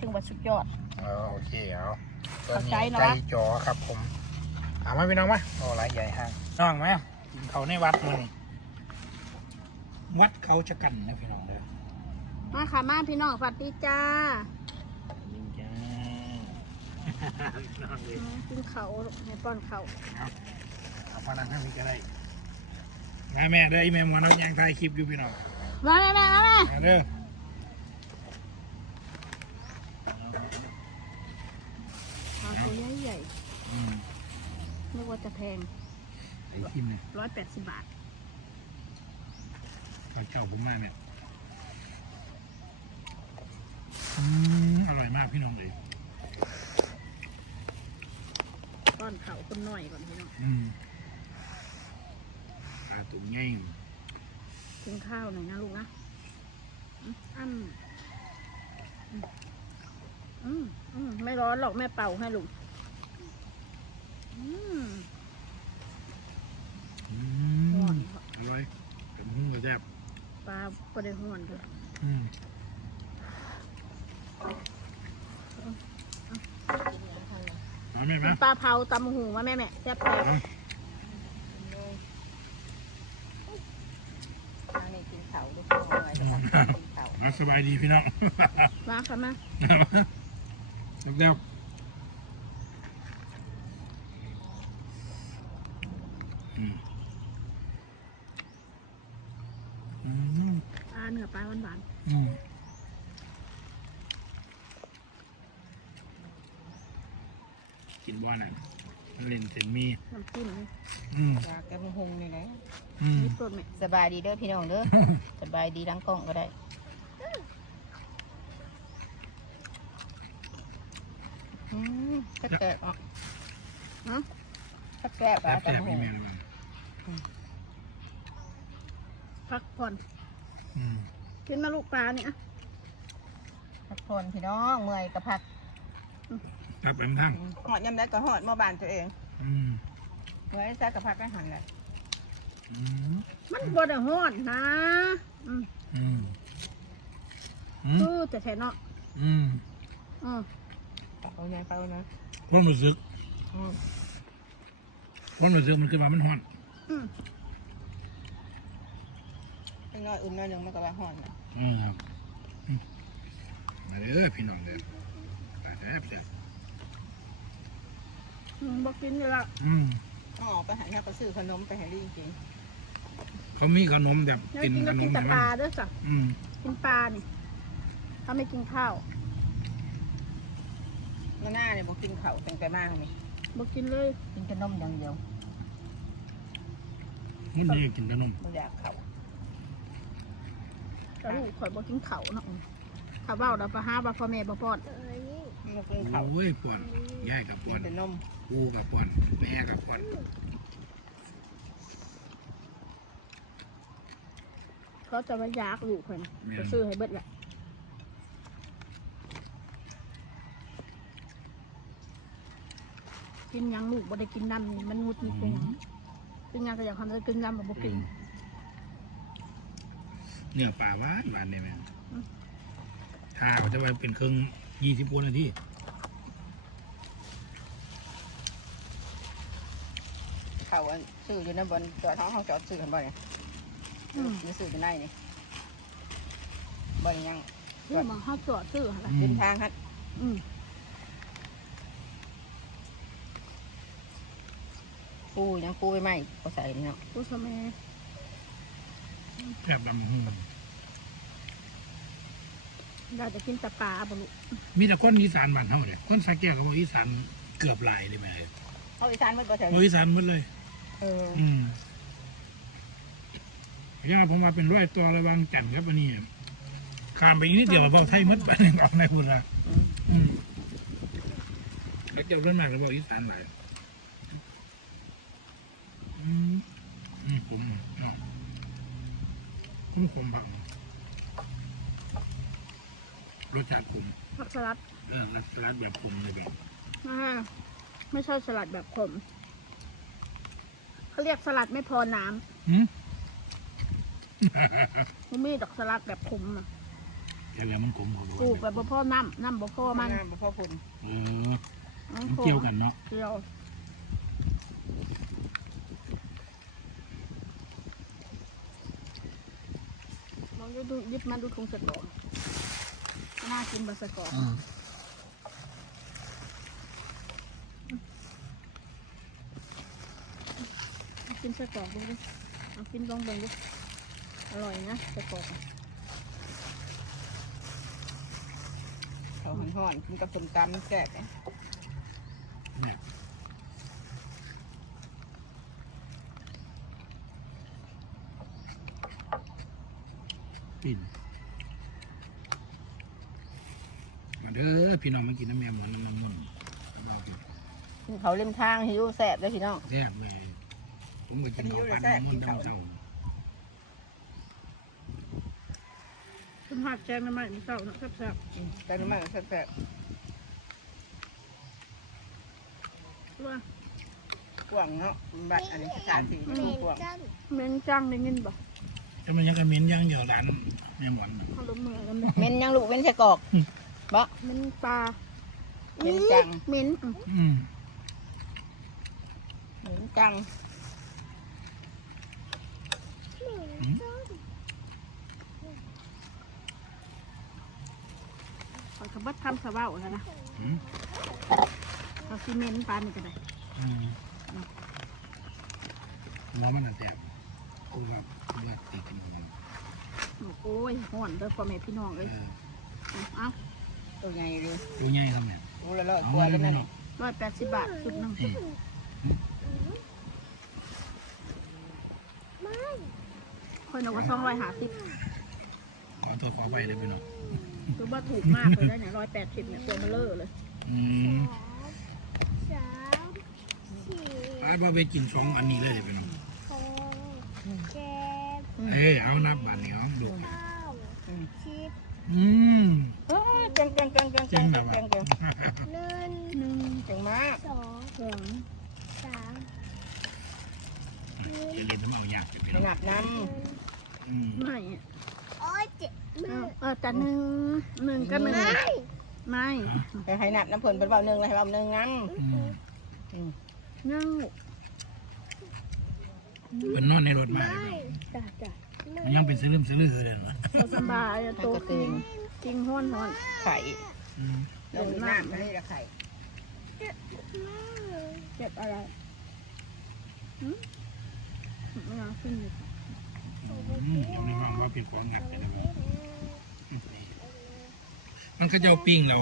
ถึงว่าสุดยอดอ๋อโอเคเอาตัวเข้านี้ใจเนอะไก่จอครับผมเอามาพี่น้องมาโอ้หลายใหญ่ห้างน้องไหมกินเขาในวัดมือนี่วัดเขาจะกันนะพี่น้องเด้อมาค่ะมาพี่น้องสวัสดีจ้านี่จ้า พี่น้องเลย กินเขาให้ป้อนเขาเอาเอาพนังให้พี่ก็ได้งาแม่ได้ออีแม่หมอน้ำยางถ่ายคลิปอยู่พี่น้องมาแม่แม่มาแม่มาเด้อ เอาตัวใหญ่ใหญ่อืมๆนึกว่าจะแพงไอ้ทิมเนี่ยร้อยแปดสิบบาทปลาเจ้าผมมากเนี่ยอืมอร่อยมากพี่น้องเลยป้อนเขาคนหน่อยก่อนพี่น้องอืมปลาตุ๋นง่ายกินข้าวหน่อยนะลูกนะอืมอ้ำอืมอืมอืม ไม่ร้อนหรอกแม่เป่าให้ลูกอืมอืห่อมนอร่อยกับหุ้งกระแซบปลาประเดี๋ยวห่อนเลยอืมเอาแม่กิมานปลาเผาตำหูมาแม่แม่แซ่บเลยเอาทางนี้กินเขาลูกน้อยจะทำกินเขาเอาสบายดีพี่น้อง มาค่ะมา เร็วๆอืมอืมปลาเนื้อปลาหวานอืมกินบ้าน่ะเล่นเซนมีๆน้ำจิ้มนี่อืมอยากจะมีหงนี่แหละอืมนี่ตัวแม่สบายดีเด้อพี่น้องเด้อ สบายดีหลังกล้องก็ได้ อืมถ้าแกะอะฮะถ้าแกะปแซ่ลาบแซ่บตำหพี่งแม่เลยมั้งพักผ่อนอืมกินมาลูกปลาเนี่ยอะพักผ่อนพี่น้องเมื่อยก็พักครับแบงทั้งหอดยำได้ก็หอดมาบานตัวเองอืมเมื่อยซะก็พักก็หันแหละอืมมันบ่ได้ฮ้อนนะอืมอืมอืมคือแต่แท้เนาะอืมอืม เอาไงไปเอานะความรู้สึกอืมความรู้สึกมันคือว่ามันฮ้อนอืมให้น้อยอุ่นน้อยหนึงมันก็ว่าหอดนะอืมครับอืมมาเด้อพี่น้องเด้อปลาแซ่บแซ่บอืมบอกกินเลยละอืมอ๋อไปหาเนี่ยก็ซื้อขนมไปให้ลี่กินเขามีขนมแบบแล้วกินกินขก็นกินมแต่ให้ปมัลานด้วยจ้ะอืม กินปลานี่ถ้าไม่กินข้าว มื่อหน้าเนี่ยบอกกินเขาตั้งแต่มากนี่บอกกินเลยกินขนมอย่างเดียวมันดีกินขนมไม่อยากเขาแต่ลูกข่อยบอกกินเขาวเนาะข้าวเบ้าเราไปหาบาพ่อแม่บ่ป้อนมันกินเขาโอ้ยป่อนยายกับกิป่อนนแต่นมกูกับป่อน แม่กับป่อนเขาจะมายากลูกเพิ่นจะซื้อให้เบิดแหละ กินหยังลูกบ่ได้กินน้ำนี่มันงุดงิดเป็นหยังกินหยังก็อยากทำเลยกินน้ำแบบบ่กินเนื้อปลาหวานหวานเนี่ยแม่อืมถ้าเขาจะไปเป็นเครื่องยี่สิบคนนาทีเขาอันซื้ออยู่ในบนจอดท้องเขาจอดซื้อกันบ่เนี่ยอืมอยู่ซื้ออยู่ในนี่บ่ได้ยังซื้อมาห้าจอดซื้ออะไรริมทางฮัดอืม ปูยังปูไปไหมก็ใส่นี่เนาะกูสมัยแซ่บดำหุ่งอยากจะกินแต่ปลาบ่ลูกมีแต่คนอีสานบ้านเฮาเลยคนสาแก้วเขาบอกอีสานเกือบหลายเลยแม่เอาอีสานมันก็ใส่เอาอีสานหมดเลย เอออืมยังว่าผมมาเป็นร้อยตัวระหวังจันทร์ครับอันนี้ข้ามไปอีกนิดเดียวบอกไทยหมดไปออกในพุ่นละอืมอืมเขาเจ้าเรื่องมากแล้วบอกอีสานหลาย อืมอืมผมเนาะผมผมบังรสชาติผมผักสลัด เออรัสลัดแบบผมเลยแบบอ่าไม่ใช่สลัดแบบขมเขาเรียกสลัดไม่พอน้หืมำมันมีดอกสลัดแบบขมอะแต่แบบมันกลมกว่าปลูกแบบบ่พ่อน้ำน้ำบ่พ่อมันน้ำบ่พอคุณเออ มันเกี่ยวกันเนาะ เกี่ยว องดูดูหยิบมาดูถุงสะกอกน่ากินบะสะกอกอืมเอากินสะกอกดูดิเอากินลองเบิ่งดูอร่อยนะสะกอกอะเขาหอนหอนๆกินกับส้มตำแซ่บเนี่ย เนี่ยปิ่นมาเด้อพี่น้องมา กินน้ำแม่หมอนน้ำมันเรากินกินเขาเล่มทางหิวแซ่บเลยพี่น้อง แซ่บแม่ผมก็กินข้าวปลาน้ำมันต์น้ำเจ้าคุณหักแจงใหม่ๆมีเศร้าเนาะแซ่บอืมแต่น้ำมันแซ่บๆว่าๆกว่างเนาะบัดอันนี้ภาษาสีกว่างเมนจังได้ยินบ่จะมันยังกระมินยังเดียวร้านแม่หมอนน่ะ เขาลงมือกันเลยเม้นยังลูกเว้นใส่กรอกบ่ เมนปลา เม้นจังเมนอืมอืมเม้นจังอืมขอยขบัดทำสะเบ้าแล้วนะอืมเราซีเมนปลานี่ก็ได้อืมน้องมันน่ะแซ่บกูว่ากูว่าตีกันมันโอ้ยห่อนเด้อพ่อแม่พี่น้องเอเอ้ยอเอาตัวใหญ่เลยดูง่ายครับเนี่ย รู้แล้วร้อยเอากว่ามาเลแล้ยวนั่แม่นเนาะร้อยแปดสิบบาทชุดหนึงอืมคอยนึกว่าสองร้อยห้าสิบขอตัวขอไปเลยพี่น้องคือว่าถูกมากเลยนะเนี่ยร้อยแปดสิบเนี่ยตัวเบลเลอร์เลย อืมอาจว่าไปกินสองอันนี้เลยเลยพี่น้องเอ้ยเอานับบานนี้เอาดูอืม เอ้ยเก่งเก่งเก่งเก่งเจ๋เก่งงแบบว่าเก่งเก่งหนึ่งเก่งมากสองจะเรียนทำเอายากอยู่พี่ขน้องนาดน้อืมไม่อะเอาเออแต่หนึ่งหนึ่งก็หนึ่งไม่ำให้นับน้ำผลเป็นเบาหนึ่งเลยให้เบาหนึ่งงั้งอืมหนึ่งเป็นนอนในรถมาเลยจ้ะจ้ะมันยังเป็นสลืมสลือเลยนะเราสบายอะให้โตกระ จเตริงงจริงห้อนห้อนไข่อืมเราดูน้ำไม่ได้ละไข่เจ็บอะไรหืมไม่เอาขึ้นอยู่อืมเอาในห้องว่าเป็นของงัดไปแล้วอืมมันก็จะเอาปิ้งเรา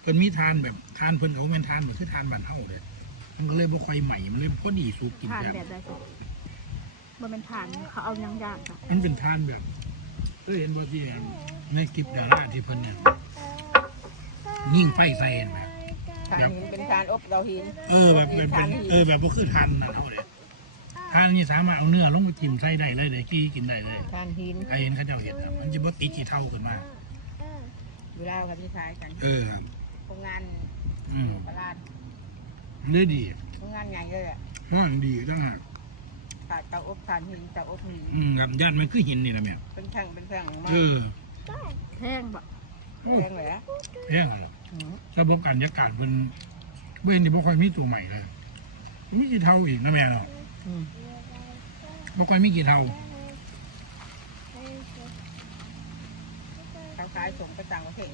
เพิ่นมีทานแบบทานเพิ่นเอาเป็นทานเหมือนคือทานบ้านเฮาเลยมันก็เลยบ่ค่อยใหม่มันเลยพอดีสูกินทานแบบแบบใดก่อนมันเป็นทานเขาเอายังยากค่ะมันเป็นทานแบบเคยเห็นบ่ที่ ในคลิปดาราที่เพิ่นเนี่ยยิ่งไฟใส่เห็นไหมทานหินเป็นทานอบเราหินเออแบบเป็นเป็นเออแบบบ่คือทานนั่นเอาเลยทานนี่สามารถเอาเนื้อลงมาจิ้มใส่ได้เลยเลยกี้กินได้เลยทานหินไอ้เห็นเขาเจ้าเห็นอะมันจะบ่ติดกี่เท่าขึ้นมาเวลากับที่ท้ายกันเออครับโรงงานอืมตลาดเลยดีโรงงานใหญ่เลยอะห้อนดีตั้งหากขาดเตาอบทานหินเตาอบหินอืมครับญาติมันคือหินนี่นะแม่เป็นแท่งเป็นแท่งมาเออ แท่งบะโอ้แท่งเลยอะแพงเหรอระบบการจัดการเพิ่นเว้นนี่บ่ค่อยมีตัวใหม่เลยมีกี่เท่าอีกนะแม่เนาะบ่ค่อยมีกี่เท่าเขาขายส่งไปต่างประเทศ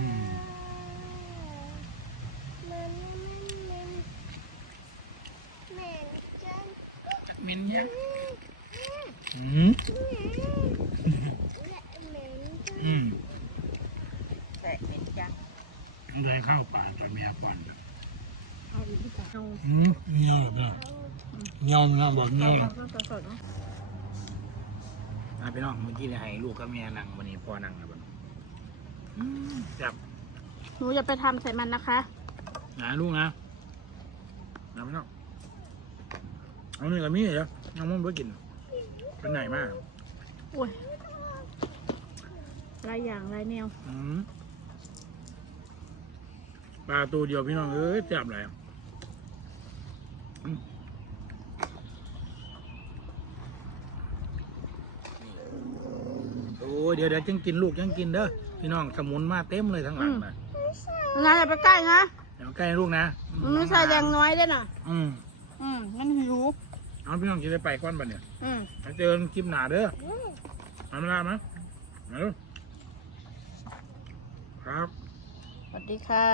อืมมินยังอืมอืม แต่เป็นจัง ยังได้ข้าวป่าตอนแม่ก่อนเอาอีกที่เอาอืมเงี้ยวเหรอเนาะเงี้ยวเนาะบอกเงี้เอายวเอาสดๆเนาะอะพี่น้องเมื่อกี้เลยให้ลูกกับแม่นั่งวันนี้พ่อนั่งนะบ่อืมจับหนูอย่าไปทำใส่มันนะคะนะลูกนะนะพี่น้องเอาหนึ่งกับมีเหรอยังไม่ไปกินเป็นไหนมากโอ้ยหลายอย่างหลายแนวอืม ปลาตัวเดียวพี่น้องเอ้ยจับอะไรอืมโอ้ยเดี๋ยวดี๋ยวเดี๋ยวจังกินลูกจังกินเด้อพี่น้องสมุนมาเต็มเลยทั้งหลังนะนายอย่าไปใกล้นะเดี๋ยวใกล้ลูกนะมันไม่ใส่แรงน้อยด้วยน่ะ อืมอืมมันหิวเอาพี่น้องกินได้ไปก้อนบัดเนี่ยอืมมาเจอกันคลิปหนาเด้อมาเวลามั้ยมาดูครับ สวัสดีค่ะ